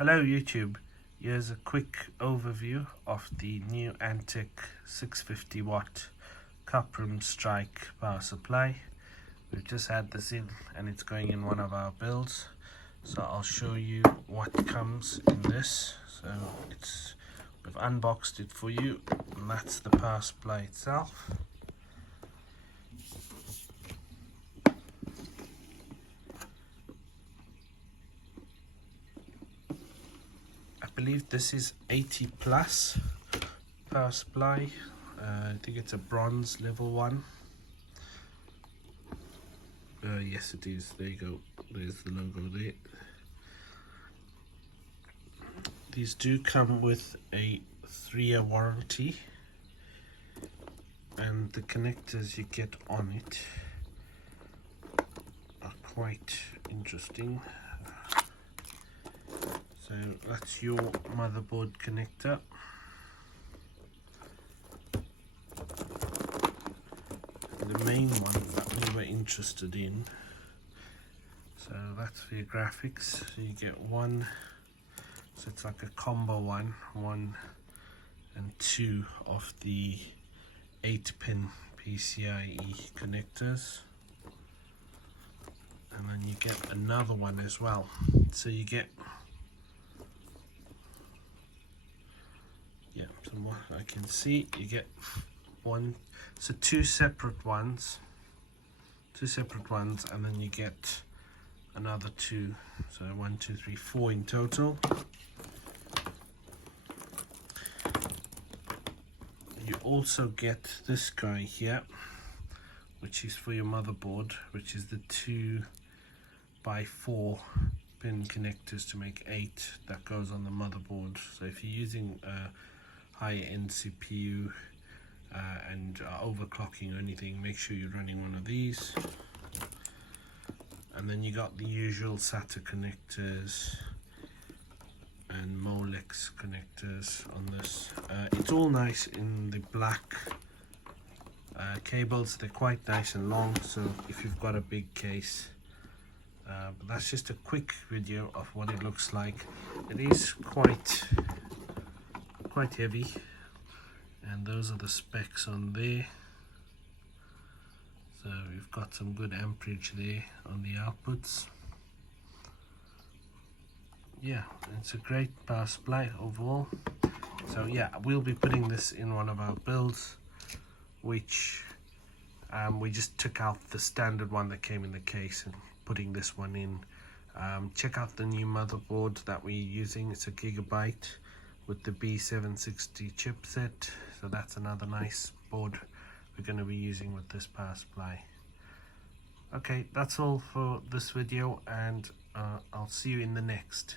Hello YouTube, here's a quick overview of the new Antec 650 watt Cuprum Strike power supply. We've just had this in and it's going in one of our builds, so I'll show you what comes in this. So we've unboxed it for you, and that's the power supply itself. I believe this is 80 plus power supply. I think it's a bronze level 1. Yes it is, there you go, there's the logo there. These do come with a 3-year warranty, and the connectors you get on it are quite interesting. So that's your motherboard connector. And the main one that we were interested in, so that's for your graphics. So you get one, so it's like a combo one and 2 of the 8-pin PCIe connectors, and then you get another one as well. So you get, yeah, from what I can see, you get one, so two separate ones, and then you get another 2, so 1, 2, 3, 4 in total. You also get this guy here, which is for your motherboard, which is the 2x4 pin connectors to make 8 that goes on the motherboard. So if you're using a high-end CPU and overclocking or anything, make sure you're running one of these. And then you got the usual SATA connectors and Molex connectors on this. It's all nice in the black cables. They're quite nice and long, so if you've got a big case. But that's just a quick video of what it looks like. It is quite heavy, and those are the specs on there. So we've got some good amperage there on the outputs. Yeah, it's a great power supply overall. So yeah, we'll be putting this in one of our builds, which we just took out the standard one that came in the case and putting this one in. Check out the new motherboard that we're using. It's a gigabyte with the B760 chipset, so that's another nice board we're going to be using with this power supply. Okay, that's all for this video, and I'll see you in the next.